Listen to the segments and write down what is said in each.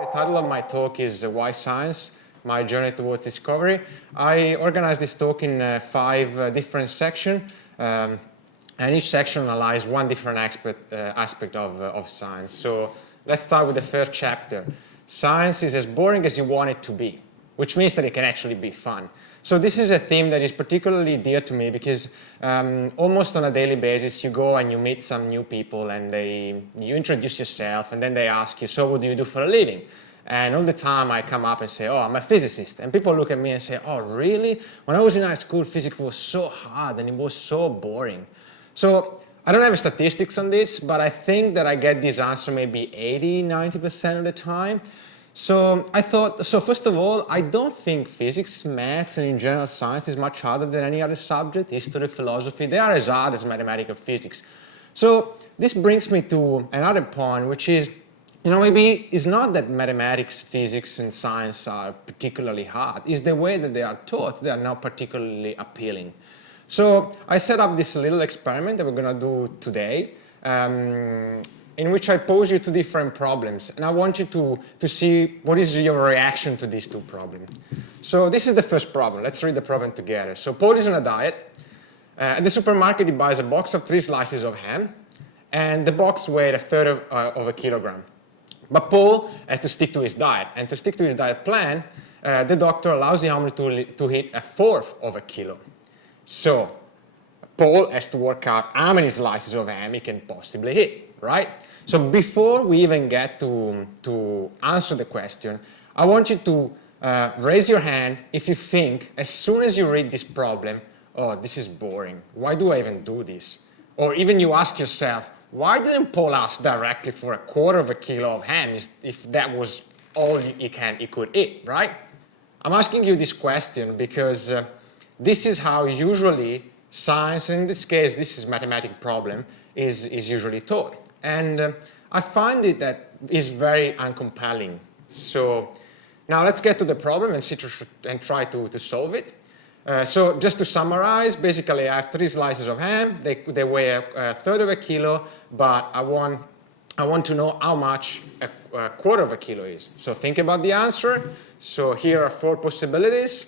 The title of my talk is Why Science? My Journey Towards Discovery. I organized this talk in 5 different sections, and each section analyzes one different aspect of science. So let's start with the first chapter. Science is as boring as you want it to be, which means that it can actually be fun. So this is a theme that is particularly dear to me because almost on a daily basis you go and you meet some new people and you introduce yourself and then they ask you, so what do you do for a living? And all the time I come up and say, oh, I'm a physicist. And people look at me and say, oh, really? When I was in high school, physics was so hard and it was so boring. So I don't have statistics on this, but I think that I get this answer maybe 80–90% of the time. So I thought, so first of all, I don't think physics, maths, and in general science is much harder than any other subject, history, philosophy. They are as hard as mathematical physics. So this brings me to another point, which is, maybe it's not that mathematics, physics, and science are particularly hard. It's the way that they are taught. They are not particularly appealing. So I set up this little experiment that we're going to do today. In which I pose you 2 different problems, and I want you to see what is your reaction to these 2 problems. So this is the first problem. Let's read the problem together. So Paul is on a diet. At the supermarket, he buys a box of 3 slices of ham, and the box weighed 1/3 of a kilogram. But Paul had to stick to his diet, and to stick to his diet plan, the doctor allows him only to hit 1/4 of a kilo. So Paul has to work out how many slices of ham he can possibly hit, right? So before we even get to answer the question, I want you to raise your hand if you think, as soon as you read this problem, oh, this is boring. Why do I even do this? Or even you ask yourself, why didn't Paul ask directly for 1/4 of a kilo of ham if that was all he could eat, right? I'm asking you this question because this is how usually science, and in this case, this is mathematical problem, is usually taught. And I find it that is very uncompelling. So now let's get to the problem and try to solve it. So just to summarize, basically I have 3 slices of ham. They weigh 1/3 of a kilo, but I want to know how much 1/4 of a kilo is. So think about the answer. So here are 4 possibilities.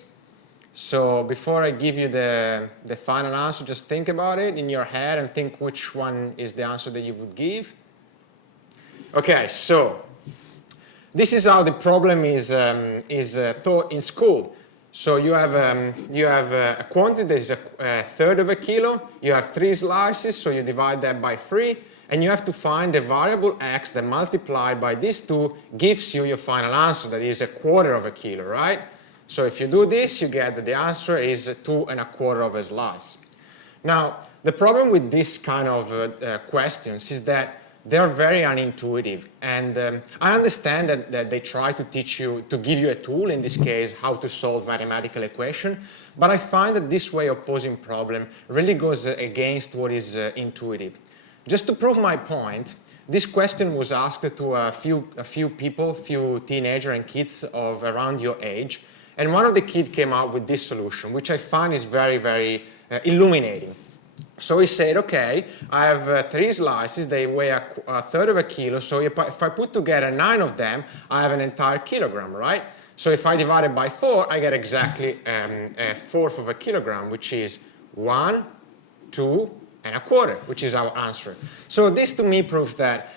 So before I give you the final answer, just think about it in your head and think which one is the answer that you would give. Okay, so this is how the problem is taught in school. So you have a quantity that is 1/3 of a kilo. You have 3 slices, so you divide that by 3, and you have to find the variable x that multiplied by these 2 gives you your final answer, that is 1/4 of a kilo, right? So if you do this, you get that the answer is 2 1/4 of a slice. Now, the problem with this kind of questions is that they're very unintuitive. And I understand that they try to teach you, to give you a tool, in this case, how to solve mathematical equation. But I find that this way of posing problem really goes against what is intuitive. Just to prove my point, this question was asked to a few people, few teenagers and kids of around your age. And one of the kids came out with this solution, which I find is very, very illuminating. So he said, okay, I have 3 slices, they weigh 1/3 of a kilo, so if I put together 9 of them, I have an entire kilogram, right? So if I divide it by 4, I get exactly 1/4 of a kilogram, which is 1, 2, and 1/4, which is our answer. So this to me proves that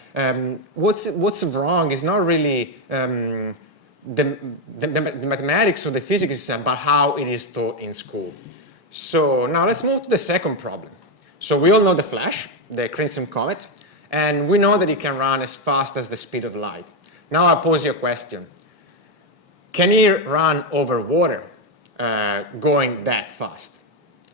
what's wrong is not really the mathematics or the physics itself, but how it is taught in school. So now let's move to the second problem. So we all know the Flash, the Crimson Comet, and we know that it can run as fast as the speed of light. Now I pose you a question. Can it run over water going that fast?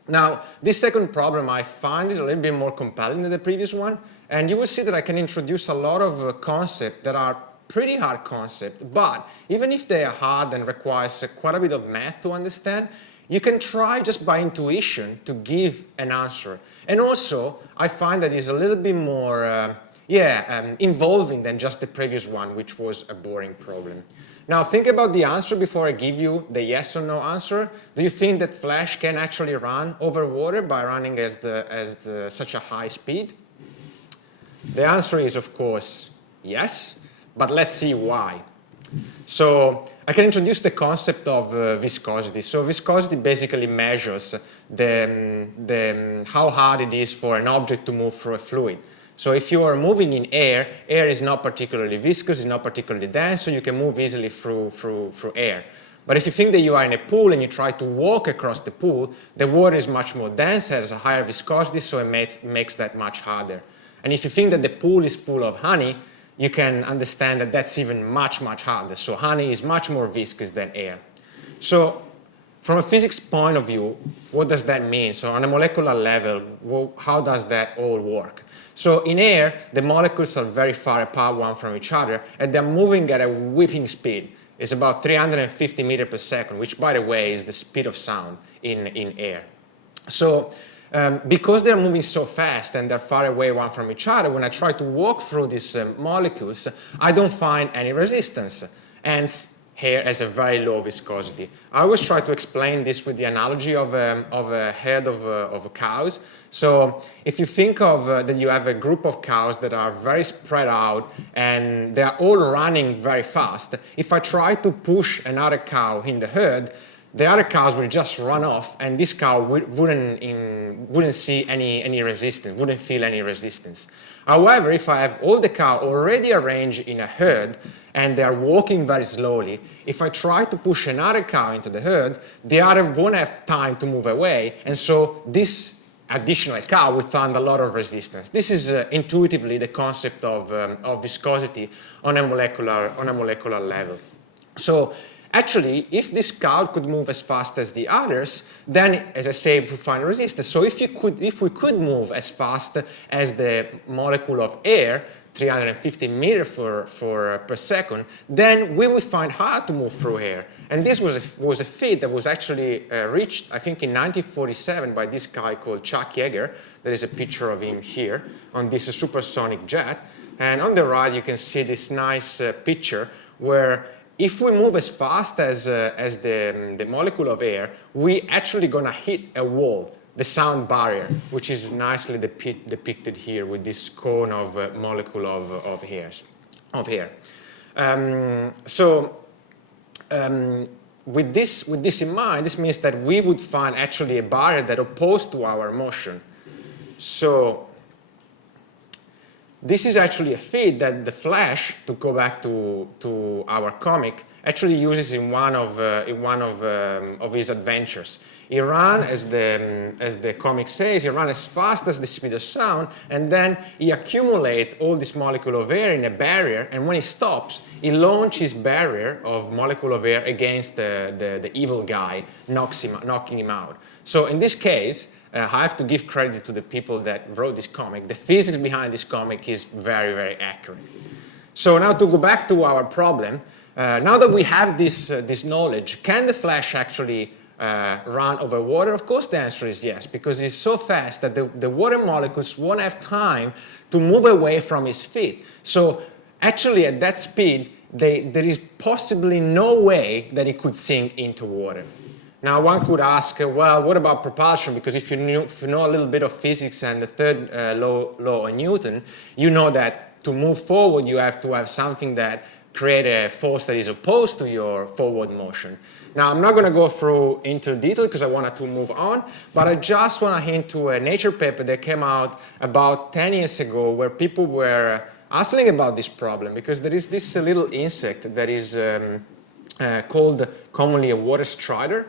Now, this second problem, I find it a little bit more compelling than the previous one, and you will see that I can introduce a lot of concepts that are pretty hard concepts, but even if they are hard and requires quite a bit of math to understand, you can try just by intuition to give an answer. And also, I find that it's a little bit more involving than just the previous one, which was a boring problem. Now think about the answer before I give you the yes or no answer. Do you think that Flash can actually run over water by running such a high speed? The answer is, of course, yes, but let's see why. So I can introduce the concept of viscosity. So viscosity basically measures how hard it is for an object to move through a fluid. So if you are moving in air, air is not particularly viscous, it's not particularly dense, so you can move easily through air. But if you think that you are in a pool and you try to walk across the pool, the water is much more dense, has a higher viscosity, so it makes that much harder. And if you think that the pool is full of honey, you can understand that that's even much, much harder. So honey is much more viscous than air. So from a physics point of view, what does that mean? So on a molecular level, how does that all work? So in air, the molecules are very far apart one from each other, and they're moving at a whipping speed. It's about 350 meters per second, which, by the way, is the speed of sound in air. So because they're moving so fast and they're far away one from each other, when I try to walk through these molecules, I don't find any resistance. Hence, hair has a very low viscosity. I always try to explain this with the analogy of a herd of cows. So if you think of that you have a group of cows that are very spread out and they're all running very fast, if I try to push another cow in the herd, the other cows will just run off, and this cow wouldn't see any resistance, wouldn't feel any resistance. However, if I have all the cows already arranged in a herd and they are walking very slowly, if I try to push another cow into the herd, the other won't have time to move away, and so this additional cow will find a lot of resistance. This is intuitively the concept of viscosity on a molecular level. So actually, if this cow could move as fast as the others, then, as I say, we find resistance. So if we could move as fast as the molecule of air, 350 meters per second, then we would find hard to move through air. And this was a feat that was actually reached, I think, in 1947 by this guy called Chuck Yeager. There is a picture of him here on this supersonic jet. And on the right, you can see this nice picture where if we move as fast as the molecule of air, we actually gonna hit a wall, the sound barrier, which is nicely depicted here with this cone of molecule of air. With this in mind, this means that we would find actually a barrier that opposed to our motion. So this is actually a feat that the Flash, to go back to our comic, actually uses in one of his adventures. He ran, as the comic says, he ran as fast as the speed of sound, and then he accumulates all this molecule of air in a barrier, and when he stops, he launches his barrier of molecule of air against the evil guy, knocking him out. So in this case, I have to give credit to the people that wrote this comic. The physics behind this comic is very, very accurate. So now to go back to our problem, now that we have this knowledge, can the Flash actually run over water? Of course the answer is yes, because it's so fast that the water molecules won't have time to move away from his feet. So actually at that speed, there is possibly no way that it could sink into water. Now one could ask, well, what about propulsion? Because if you know a little bit of physics and the third law of Newton, you know that to move forward you have to have something that creates a force that is opposed to your forward motion. Now I'm not going to go through into detail because I wanted to move on, but I just want to hint to a Nature paper that came out about 10 years ago where people were asking about this problem, because there is this little insect that is called commonly a water strider.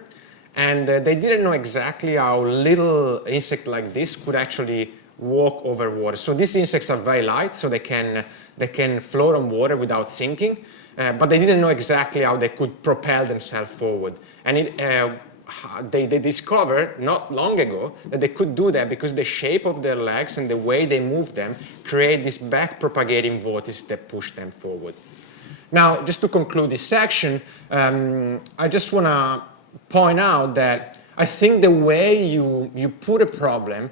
And they didn't know exactly how little insect like this could actually walk over water. So these insects are very light, so they can float on water without sinking. But they didn't know exactly how they could propel themselves forward. And they discovered not long ago that they could do that because the shape of their legs and the way they move them create this back-propagating vortex that push them forward. Now, just to conclude this section, I just want to point out that I think the way you put a problem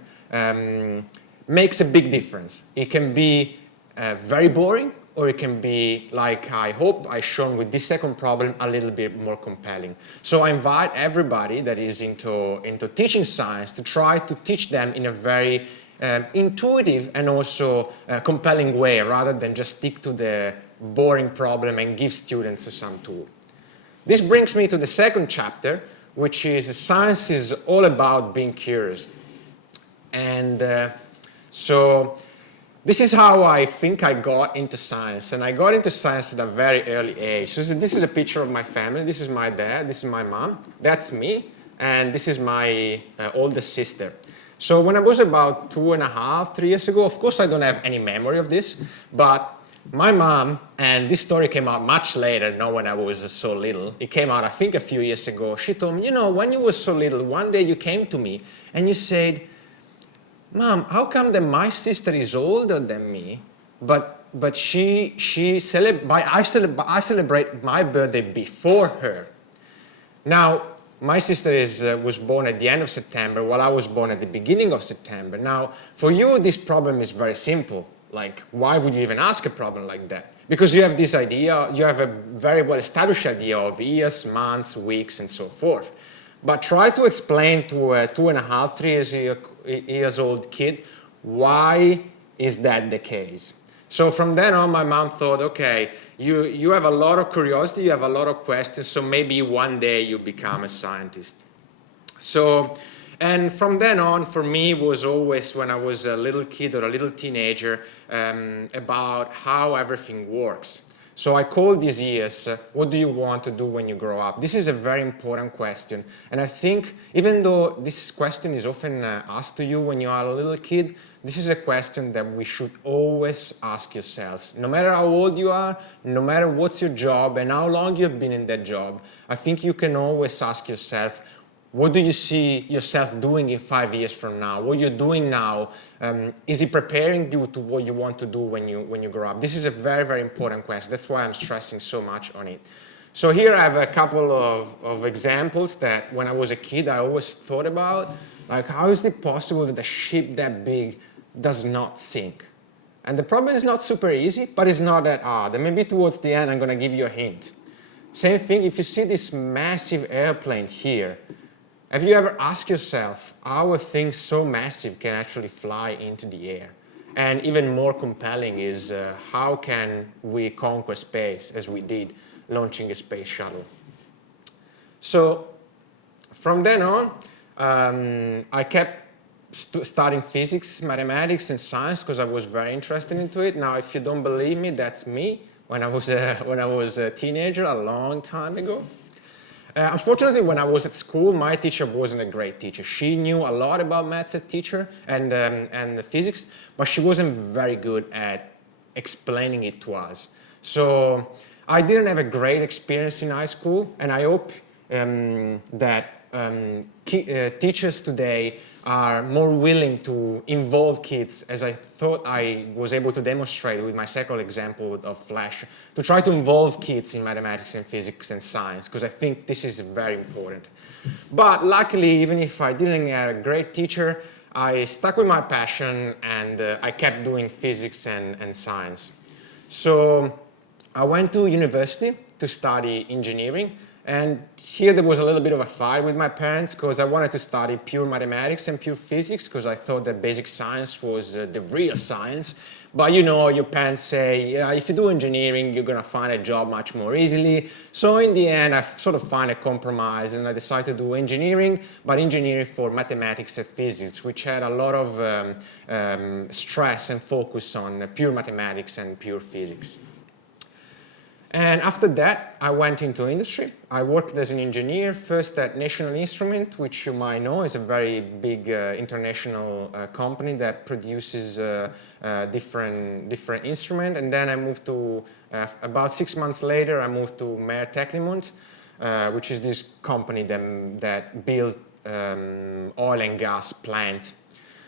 makes a big difference. It can be very boring, or it can be, like I hope I shown with this second problem, a little bit more compelling. So I invite everybody that is into teaching science to try to teach them in a very intuitive and also compelling way, rather than just stick to the boring problem and give students some tool. This brings me to the second chapter, which is science is all about being curious. And so this is how I think I got into science. And I got into science at a very early age. So this is a picture of my family. This is my dad, this is my mom, that's me, and this is my oldest sister. So when I was about 2.5, 3 years ago, of course I don't have any memory of this, but my mom, and this story came out much later, not when I was so little. It came out, I think, a few years ago. She told me, you know, when you were so little, one day you came to me and you said, Mom, how come that my sister is older than me, but I celebrate my birthday before her? Now, my sister was born at the end of September, while I was born at the beginning of September. Now, for you, this problem is very simple. Like, why would you even ask a problem like that? Because you have this idea, you have a very well-established idea of years, months, weeks, and so forth. But try to explain to a 2.5, 3 years old kid, why is that the case? So from then on, my mom thought, okay, you have a lot of curiosity, you have a lot of questions, so maybe one day you become a scientist. So, and from then on, for me, was always, when I was a little kid or a little teenager, about how everything works. So I called these years, what do you want to do when you grow up? This is a very important question. And I think, even though this question is often asked to you when you are a little kid, this is a question that we should always ask yourselves. No matter how old you are, no matter what's your job and how long you've been in that job, I think you can always ask yourself, what do you see yourself doing in 5 years from now? What you're doing now, is it preparing you to what you want to do when you grow up? This is a very, very important question. That's why I'm stressing so much on it. So here I have a couple of examples that when I was a kid, I always thought about. Like, how is it possible that a ship that big does not sink? And the problem is not super easy, but it's not that hard. And maybe towards the end, I'm going to give you a hint. Same thing, if you see this massive airplane here, have you ever asked yourself how a thing so massive can actually fly into the air? And even more compelling is how can we conquer space as we did launching a space shuttle? So from then on, I kept studying physics, mathematics, and science because I was very interested into it. Now, if you don't believe me, that's me when I was a teenager a long time ago. Unfortunately, when I was at school, my teacher wasn't a great teacher. She knew a lot about maths as a teacher and the physics, but she wasn't very good at explaining it to us. So I didn't have a great experience in high school, and I hope that teachers today are more willing to involve kids, as I thought I was able to demonstrate with my second example of Flash, to try to involve kids in mathematics and physics and science, because I think this is very important. But luckily, even if I didn't have a great teacher, I stuck with my passion and I kept doing physics and science. So I went to university to study engineering. And here there was a little bit of a fight with my parents because I wanted to study pure mathematics and pure physics because I thought that basic science was the real science. But you know, your parents say, yeah, if you do engineering, you're going to find a job much more easily. So in the end, I sort of find a compromise and I decided to do engineering, but engineering for mathematics and physics, which had a lot of stress and focus on pure mathematics and pure physics. And after that, I went into industry. I worked as an engineer, first at National Instrument, which you might know is a very big international company that produces different instruments. And then I moved to, about 6 months later, I moved to Maer Technimont, which is this company that built oil and gas plant.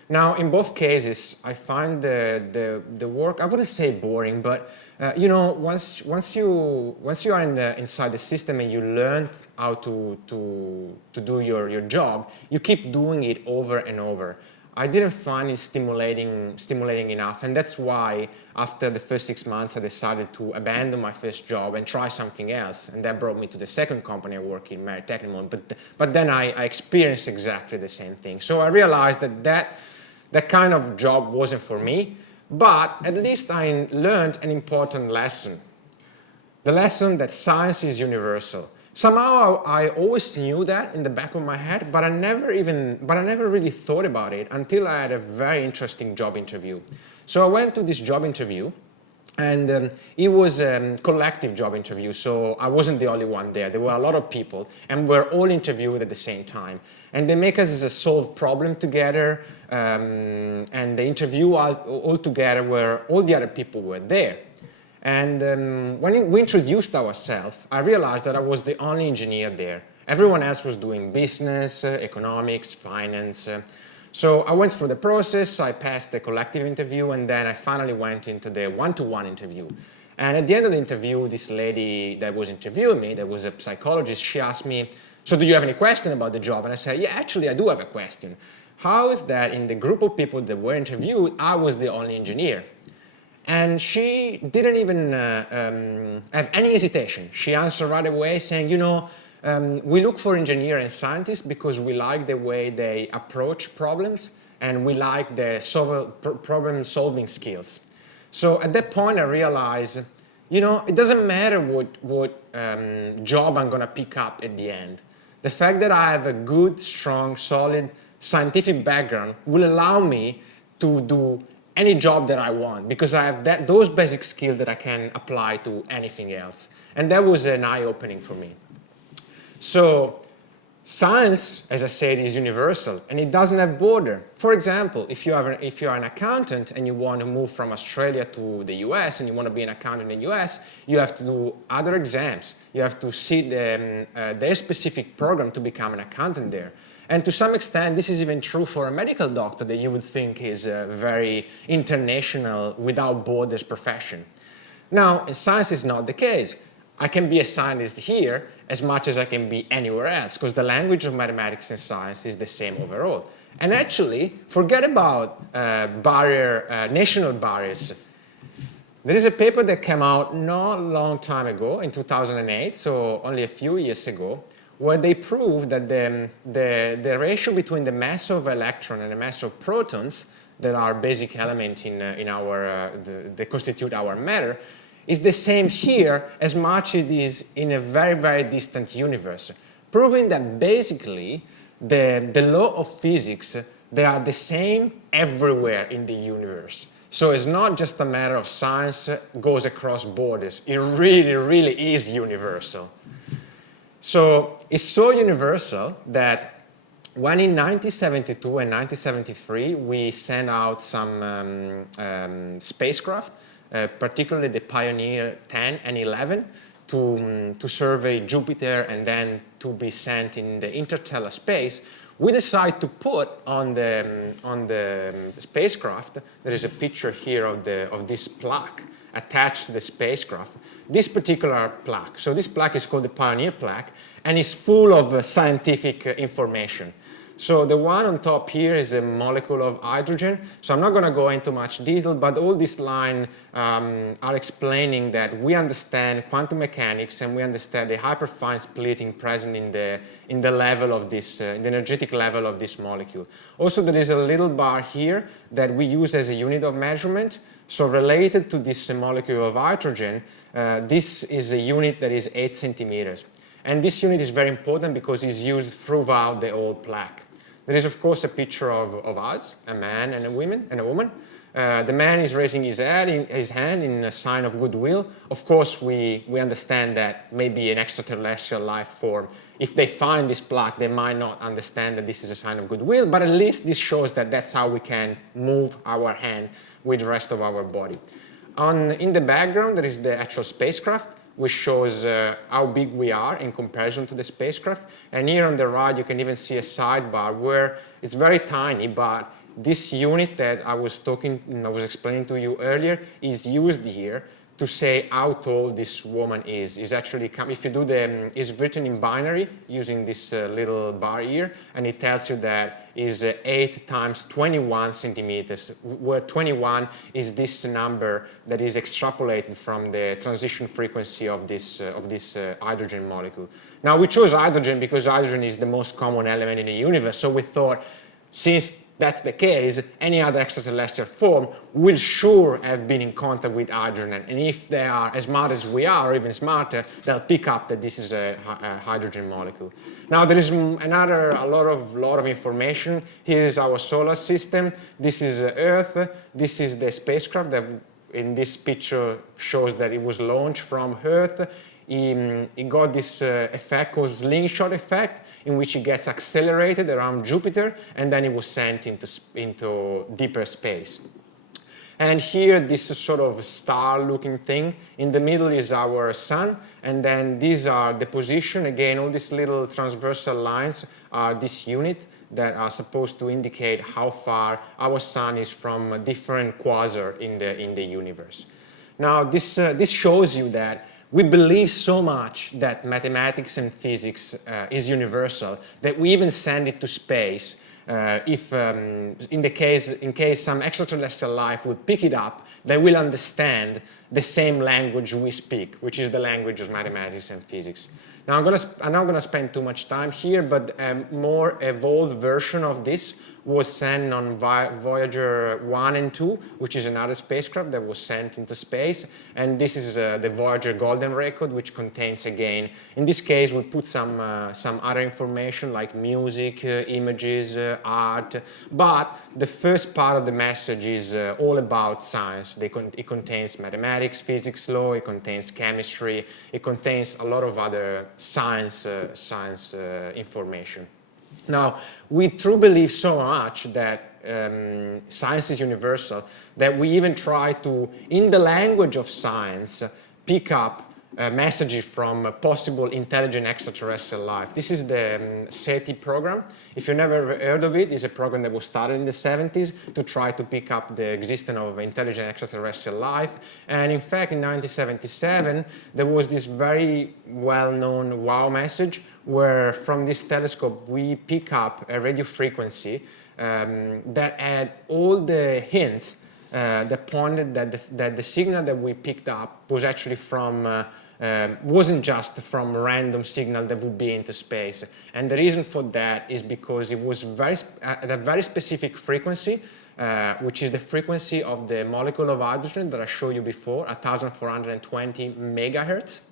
Now, in both cases, I find the work, I wouldn't say boring, but you know, once you are inside the system and you learn how to do your job, you keep doing it over and over. I didn't find it stimulating enough. And that's why after the first 6 months, I decided to abandon my first job and try something else. And that brought me to the second company I work in, Merit Technomon. But then I experienced exactly the same thing. So I realized that kind of job wasn't for me, but at least I learned an important lesson. The lesson that science is universal. Somehow I always knew that in the back of my head, but I never really thought about it until I had a very interesting job interview. So I went to this job interview, and it was a collective job interview, so I wasn't the only one there. There were a lot of people, and we're all interviewed at the same time. And they make us solve problem together, and they interview all together where all the other people were there. And when we introduced ourselves, I realized that I was the only engineer there. Everyone else was doing business, economics, finance. So I went through the process, I passed the collective interview, and then I finally went into the one-to-one interview. And at the end of the interview, this lady that was interviewing me, that was a psychologist, she asked me, so do you have any question about the job? And I said, yeah, actually, I do have a question. How is that in the group of people that were interviewed, I was the only engineer? And she didn't even have any hesitation. She answered right away saying, we look for engineers and scientists because we like the way they approach problems and we like the problem-solving skills. So at that point I realized, it doesn't matter what job I'm going to pick up at the end. The fact that I have a good, strong, solid scientific background will allow me to do any job that I want, because I have those basic skills that I can apply to anything else. And that was an eye-opening for me. So science, as I said, is universal, and it doesn't have border. For example, if you are an accountant and you want to move from Australia to the US and you want to be an accountant in the US, you have to do other exams. You have to see their specific program to become an accountant there. And to some extent, this is even true for a medical doctor that you would think is a very international, without borders profession. Now, in science is not the case. I can be a scientist here as much as I can be anywhere else, because the language of mathematics and science is the same overall. And actually, forget about national barriers. There is a paper that came out not a long time ago, in 2008, so only a few years ago, where they proved that the ratio between the mass of electron and the mass of protons that are basic elements that constitute our matter is the same here as much as it is in a very, very distant universe, proving that basically the law of physics, they are the same everywhere in the universe. So it's not just a matter of science goes across borders. It really, really is universal. So it's so universal that when in 1972 and 1973 we sent out some spacecraft, particularly the Pioneer 10 and 11, to survey Jupiter and then to be sent in the interstellar space, we decided to put on the spacecraft, there is a picture here of this plaque attached to the spacecraft, this particular plaque. So this plaque is called the Pioneer plaque, and it's full of scientific information. So the one on top here is a molecule of hydrogen. So I'm not going to go into much detail, but all these lines are explaining that we understand quantum mechanics and we understand the hyperfine splitting present in the level of this, in the energetic level of this molecule. Also, there is a little bar here that we use as a unit of measurement. So related to this molecule of hydrogen, this is a unit that is 8 centimeters. And this unit is very important because it's used throughout the whole plaque. There is, of course, a picture of us, a man and a woman. The man is raising his hand in a sign of goodwill. Of course, we understand that maybe an extraterrestrial life form, if they find this plaque, they might not understand that this is a sign of goodwill, but at least this shows that that's how we can move our hand with the rest of our body. In the background, there is the actual spacecraft, which shows how big we are in comparison to the spacecraft. And here on the right, you can even see a sidebar where it's very tiny, but this unit that I was explaining to you earlier is used here to say how tall this woman is. Is actually, if you do the, is written in binary using this little bar here, and it tells you that is 8 times 21 centimeters, where 21 is this number that is extrapolated from the transition frequency of this hydrogen molecule. Now we chose hydrogen because hydrogen is the most common element in the universe, so we thought, since that's the case, any other extraterrestrial form will sure have been in contact with hydrogen, and if they are as smart as we are, or even smarter, they'll pick up that this is a hydrogen molecule. Now there is a lot of information. Here is our solar system. This is Earth. This is the spacecraft that in this picture shows that it was launched from Earth. It got this effect called slingshot effect, in which it gets accelerated around Jupiter, and then it was sent into deeper space. And here, this is sort of star-looking thing. In the middle is our sun, and then these are the position. Again, all these little transversal lines are this unit that are supposed to indicate how far our sun is from a different quasar in the universe. Now, this shows you that we believe so much that mathematics and physics is universal that we even send it to space in case some extraterrestrial life would pick it up, they will understand the same language we speak, which is the language of mathematics and physics. Now I'm not going to spend too much time here, but a more evolved version of this was sent on Voyager 1 and 2, which is another spacecraft that was sent into space. And this is the Voyager Golden Record, which contains, again, in this case, we put some other information like music, images, art. But the first part of the message is all about science. It contains mathematics, physics law, it contains chemistry, it contains a lot of other science information. Now, we truly believe so much that science is universal that we even try to, in the language of science, pick up messages from possible intelligent extraterrestrial life. This is the SETI program. If you've never heard of it, it's a program that was started in the 70s to try to pick up the existence of intelligent extraterrestrial life. And in fact, in 1977, there was this very well-known wow message where from this telescope we pick up a radio frequency that had all the hints that pointed that the signal that we picked up was actually from wasn't just from a random signal that would be into space. And the reason for that is because it was at a very specific frequency, which is the frequency of the molecule of hydrogen that I showed you before, 1420 megahertz.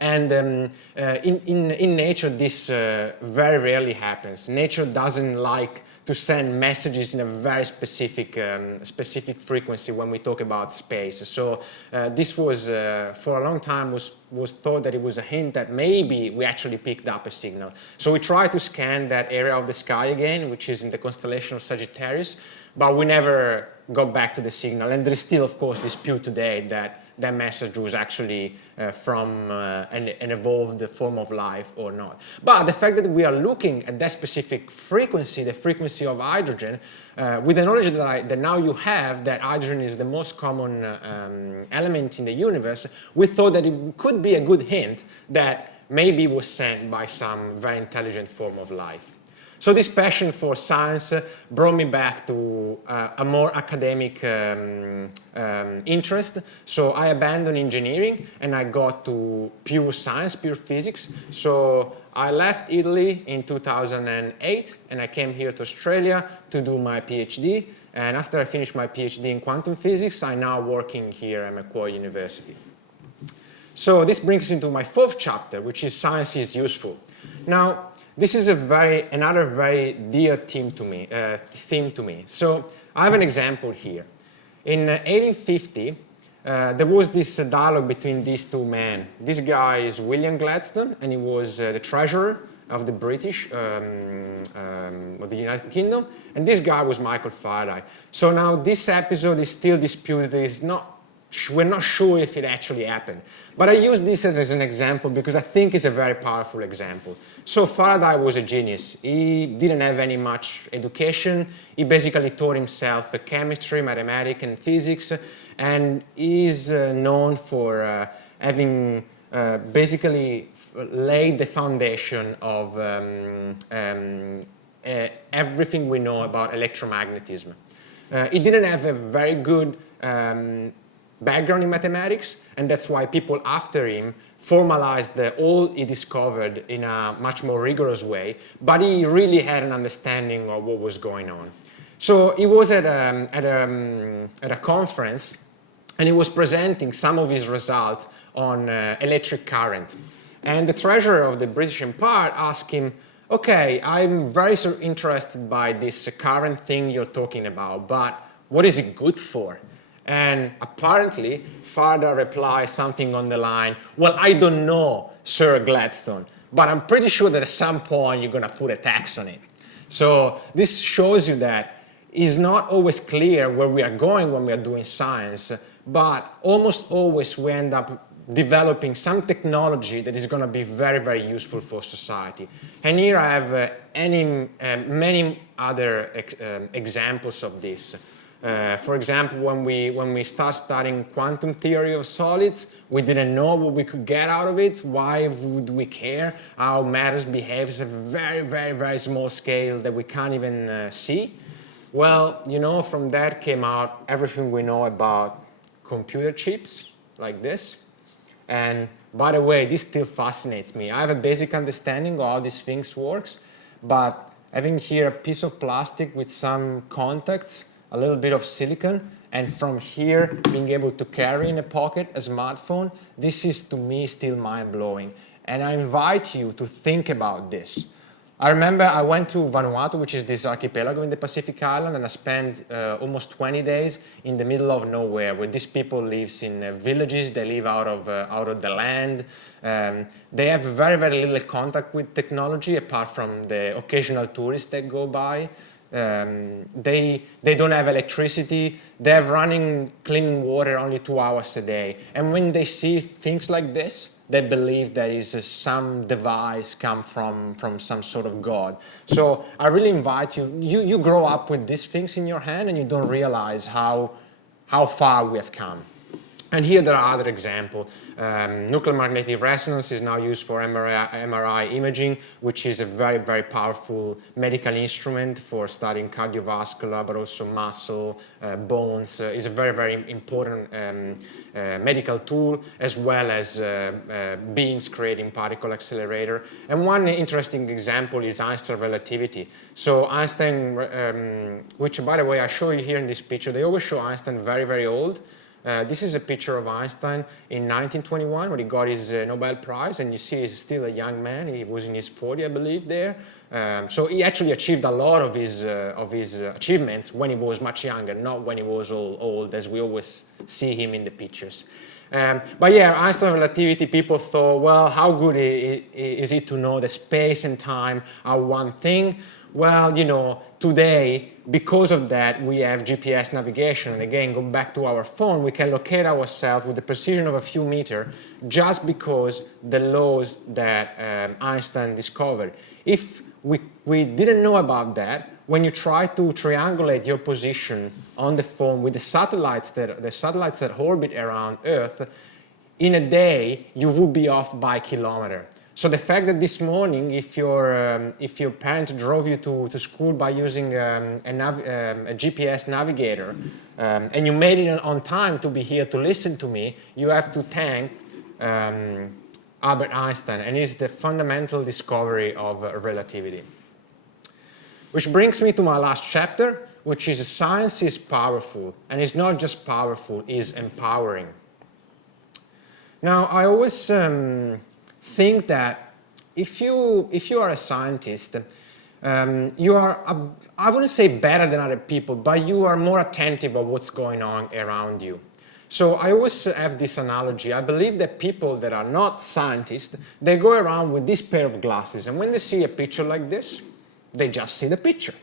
And in nature, this very rarely happens. Nature doesn't like to send messages in a very specific frequency when we talk about space. So this was, for a long time, was thought that it was a hint that maybe we actually picked up a signal. So we tried to scan that area of the sky again, which is in the constellation of Sagittarius, but we never got back to the signal. And there is still, of course, dispute today that that message was actually from an evolved form of life or not. But the fact that we are looking at that specific frequency, the frequency of hydrogen, with the knowledge that now you have that hydrogen is the most common element in the universe, we thought that it could be a good hint that maybe it was sent by some very intelligent form of life. So this passion for science brought me back to a more academic interest. So I abandoned engineering and I got to pure science, pure physics. So I left Italy in 2008 and I came here to Australia to do my PhD. And after I finished my PhD in quantum physics, I'm now working here at Macquarie University. So this brings us into my fourth chapter, which is Science is Useful. Now, this is another very dear theme to me. So I have an example here. In 1850, there was this dialogue between these two men. This guy is William Gladstone, and he was the treasurer of the British, of the United Kingdom, and this guy was Michael Faraday. So now this episode is still disputed. We're not sure if it actually happened. But I use this as an example because I think it's a very powerful example. So Faraday was a genius. He didn't have any much education. He basically taught himself chemistry, mathematics, and physics. and is known for having basically laid the foundation of everything we know about electromagnetism. He didn't have a very good background in mathematics, and that's why people after him formalized all he discovered in a much more rigorous way, but he really had an understanding of what was going on. So he was at a conference, and he was presenting some of his results on electric current. And the treasurer of the British Empire asked him, okay, I'm very interested by this current thing you're talking about, but what is it good for? And apparently, Faraday replied something on the line, well, I don't know, Sir Gladstone, but I'm pretty sure that at some point you're going to put a tax on it. So this shows you that it's not always clear where we are going when we are doing science, but almost always we end up developing some technology that is going to be very, very useful for society. And here I have many other examples of this. For example, when we start studying quantum theory of solids, we didn't know what we could get out of it. Why would we care how matters behaves at a very, very, very small scale that we can't even see? Well, you know, from that came out everything we know about computer chips like this. And by the way, this still fascinates me. I have a basic understanding of how these things works, but having here a piece of plastic with some contacts, a little bit of silicon, and from here being able to carry in a pocket a smartphone, this is to me still mind-blowing. And I invite you to think about this. I remember I went to Vanuatu, which is this archipelago in the Pacific Island, and I spent almost 20 days in the middle of nowhere, where these people live in villages. They live out of the land. They have very, very little contact with technology, apart from the occasional tourists that go by. They don't have electricity. They have running clean water only 2 hours a day. And when they see things like this, they believe there is some device come from some sort of God. So I really invite you, you grow up with these things in your hand and you don't realize how far we have come. And here there are other examples. Nuclear magnetic resonance is now used for MRI imaging, which is a very, very powerful medical instrument for studying cardiovascular, but also muscle, bones. It's a very, very important medical tool, as well as beings creating particle accelerator. And one interesting example is Einstein relativity. So Einstein, which by the way, I show you here in this picture, they always show Einstein very, very old. This is a picture of Einstein in 1921 when he got his Nobel Prize, and you see he's still a young man. He was in his 40s, I believe, there. So he actually achieved a lot of his achievements when he was much younger, not when he was all old, as we always see him in the pictures. But yeah, Einstein relativity, people thought, well, how good is it to know that space and time are one thing? Well, you know, today, because of that, we have GPS navigation. And again, go back to our phone, we can locate ourselves with the precision of a few meters just because the laws that Einstein discovered. If we didn't know about that, when you try to triangulate your position on the phone with the satellites that orbit around Earth, in a day, you would be off by a kilometer. So the fact that this morning, if your parents drove you to school by using a GPS navigator, and you made it on time to be here to listen to me, you have to thank Albert Einstein, and it's the fundamental discovery of relativity. Which brings me to my last chapter, which is science is powerful, and it's not just powerful, it's empowering. Now, I always think that if you are a scientist, you are, I wouldn't say better than other people, but you are more attentive of what's going on around you. So I always have this analogy. I believe that people that are not scientists, they go around with this pair of glasses, and when they see a picture like this, they just see the picture.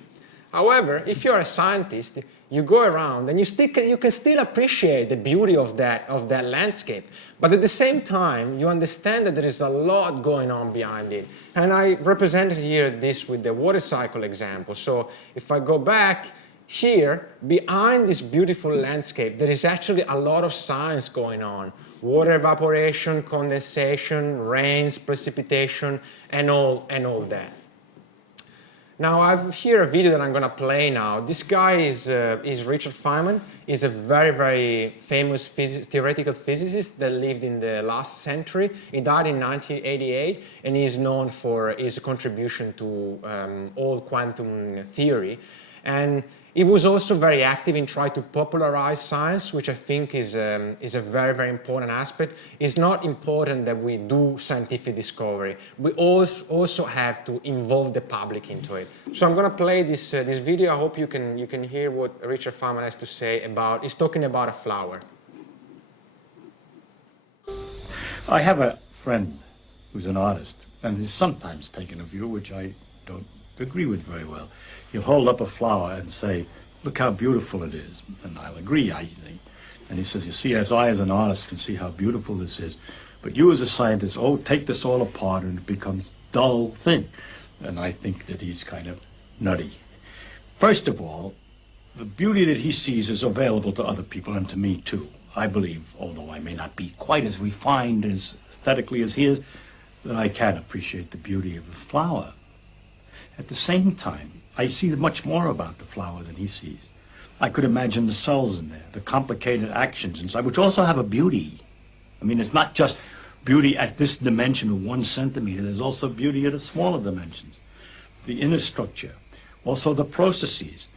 However, if you're a scientist, you go around and you can still appreciate the beauty of that landscape. But at the same time, you understand that there is a lot going on behind it. And I represented here this with the water cycle example. So if I go back, here, behind this beautiful landscape, there is actually a lot of science going on. Water evaporation, condensation, rains, precipitation, and all that. Now, I've here a video that I'm going to play now. This guy is Richard Feynman. He's a very, very famous theoretical physicist that lived in the last century. He died in 1988, and he's known for his contribution to all quantum theory. And he was also very active in trying to popularize science, which I think is a very, very important aspect. It's not important that we do scientific discovery. We also have to involve the public into it. So I'm going to play this video. I hope you can hear what Richard Feynman has to say about. He's talking about a flower. I have a friend who's an artist, and he's sometimes taken a view which I don't agree with very well. He'll hold up a flower and say, look how beautiful it is. And I'll agree. And he says, you see, as I as an artist can see how beautiful this is, but you as a scientist, oh, take this all apart and it becomes dull thing. And I think that he's kind of nutty. First of all, the beauty that he sees is available to other people and to me too. I believe, although I may not be quite as refined as aesthetically as he is, that I can appreciate the beauty of a flower. At the same time, I see much more about the flower than he sees. I could imagine the cells in there, the complicated actions inside, which also have a beauty. I mean, it's not just beauty at this dimension of 1 centimeter. There's also beauty at a smaller dimensions. The inner structure, also the processes,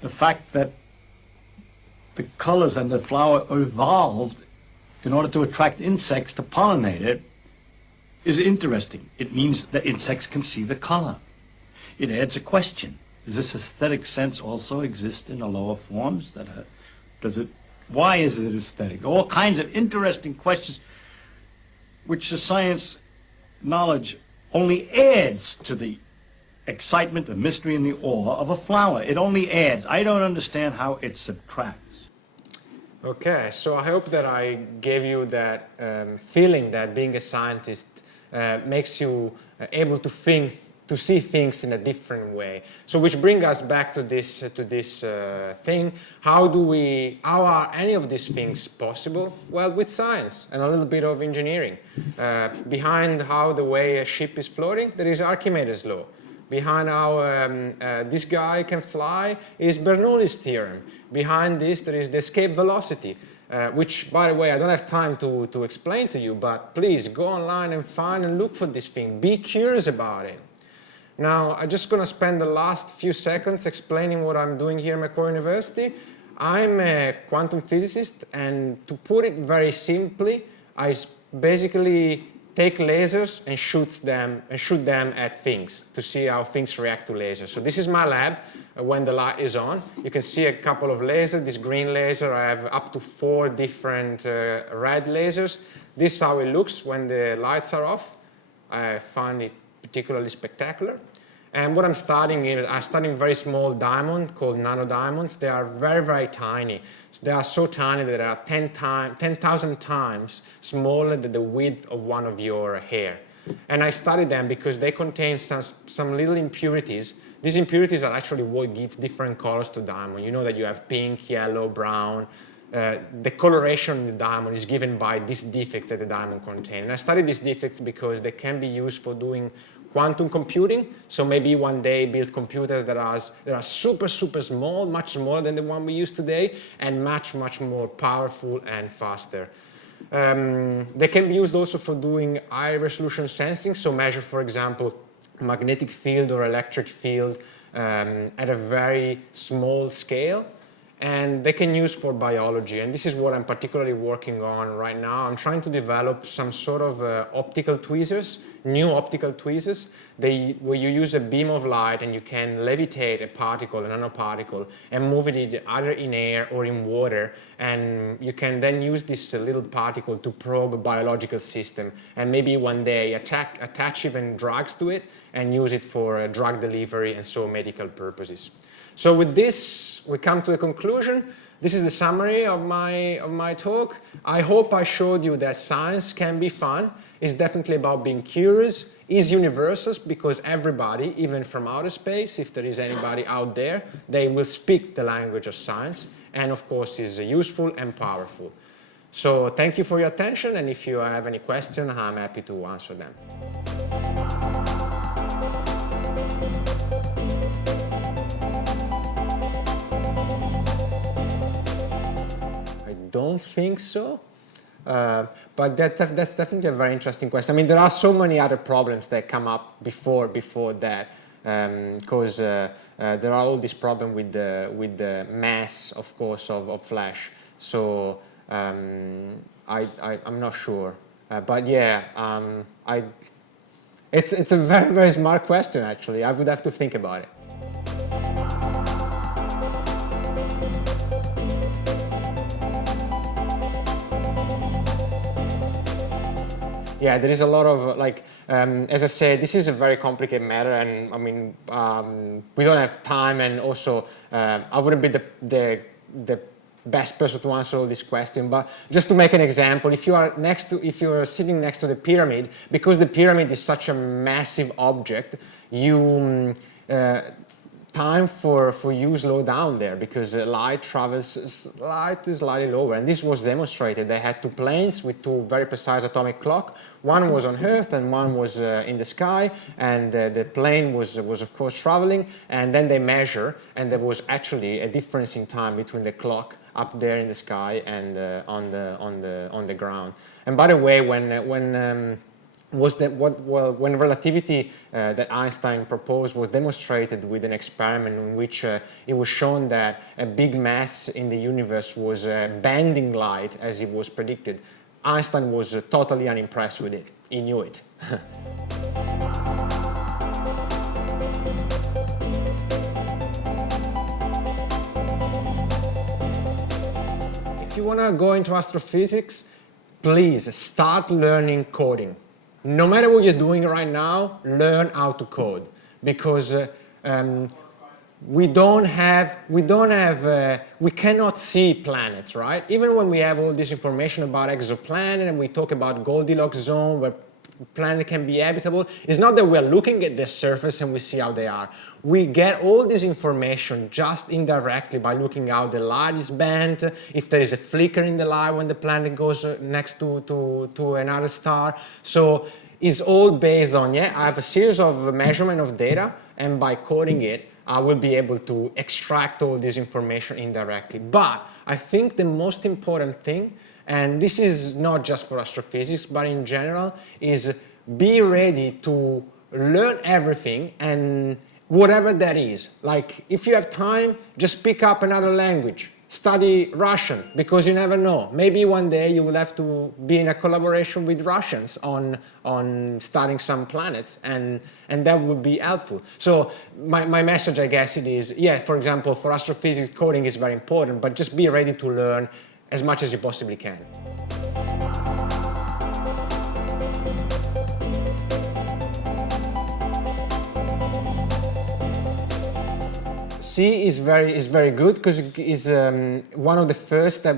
the fact that the colors and the flower evolved in order to attract insects to pollinate it is interesting. It means that insects can see the color. It adds a question. Does this aesthetic sense also exist in the lower forms? Why is it aesthetic? All kinds of interesting questions which the science knowledge only adds to the excitement, the mystery, and the awe of a flower. It only adds. I don't understand how it subtracts. Okay, so I hope that I gave you that feeling that being a scientist makes you able to see things in a different way. So which brings us back to this thing. How are any of these things possible? Well, with science and a little bit of engineering. Behind the way a ship is floating, there is Archimedes' law. Behind how this guy can fly is Bernoulli's theorem. Behind this, there is the escape velocity, which, by the way, I don't have time to explain to you, but please go online and find and look for this thing. Be curious about it. Now, I'm just going to spend the last few seconds explaining what I'm doing here at Macquarie University. I'm a quantum physicist, and to put it very simply, I basically take lasers and shoot them at things to see how things react to lasers. So this is my lab when the light is on. You can see a couple of lasers. This green laser, I have up to 4 different red lasers. This is how it looks when the lights are off. I find it particularly spectacular. And what I'm studying very small diamonds called nanodiamonds. They are very, very tiny. So they are so tiny that they are 10,000 times smaller than the width of one of your hair. And I study them because they contain some little impurities. These impurities are actually what gives different colors to diamond. You know that you have pink, yellow, brown. The coloration in the diamond is given by this defect that the diamond contains. And I study these defects because they can be used for doing quantum computing. So maybe one day build computers that are super, super small, much smaller than the one we use today, and much, much more powerful and faster. They can be used also for doing high resolution sensing, so measure, for example, magnetic field or electric field at a very small scale. And they can use for biology, and this is what I'm particularly working on right now. I'm trying to develop some sort of optical tweezers, new optical tweezers, where you use a beam of light and you can levitate a particle, a nanoparticle, and move it either in air or in water, and you can then use this little particle to probe a biological system, and maybe one day attach even drugs to it and use it for drug delivery and so medical purposes. So with this, we come to a conclusion. This is the summary of my talk. I hope I showed you that science can be fun. It's definitely about being curious. is universal because everybody, even from outer space, if there is anybody out there, they will speak the language of science, and of course is useful and powerful. So thank you for your attention, and if you have any questions, I'm happy to answer them. I don't think so. But that's definitely a very interesting question. I mean, there are so many other problems that come up before that, because there are all these problems with the mass, of course, of flash. So I'm not sure. But yeah, it's a very, very smart question, actually. I would have to think about it. Yeah, there is a lot of, like, as I said, this is a very complicated matter, and I mean, we don't have time, and also I wouldn't be the best person to answer all these questions. But just to make an example, if you're sitting next to the pyramid, because the pyramid is such a massive object, time for you slow down there, because light travels slightly lower, and this was demonstrated. They had two planes with two very precise atomic clock. One was on Earth and one was in the sky, and the plane was of course traveling, and then they measure, and there was actually a difference in time between the clock up there in the sky and on the ground. And by the way, when relativity that Einstein proposed was demonstrated with an experiment in which it was shown that a big mass in the universe was bending light as it was predicted, Einstein was totally unimpressed with it. He knew it. If you want to go into astrophysics, please start learning coding. No matter what you're doing right now, learn how to code, because we cannot see planets, right? Even when we have all this information about exoplanet and we talk about Goldilocks zone where planet can be habitable, it's not that we're looking at the surface and we see how they are. We get all this information just indirectly by looking how the light is bent, if there is a flicker in the light when the planet goes next to another star. So it's all based on, I have a series of measurement of data, and by coding it, I will be able to extract all this information indirectly. But I think the most important thing, and this is not just for astrophysics, but in general, is be ready to learn everything, and whatever that is. Like, if you have time, just pick up another language. Study Russian, because you never know. Maybe one day you will have to be in a collaboration with Russians on studying some planets, and that would be helpful. So my message, I guess, it is, for example, for astrophysics, coding is very important, but just be ready to learn as much as you possibly can. C is very good, because it's one of the first that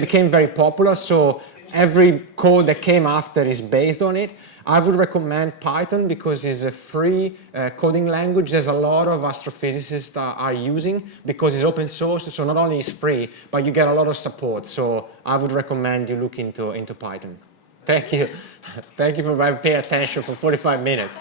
became very popular. So every code that came after is based on it. I would recommend Python because it's a free coding language. There's a lot of astrophysicists that are using, because it's open source. So not only is free, but you get a lot of support. So I would recommend you look into Python. Thank you. Thank you for paying attention for 45 minutes.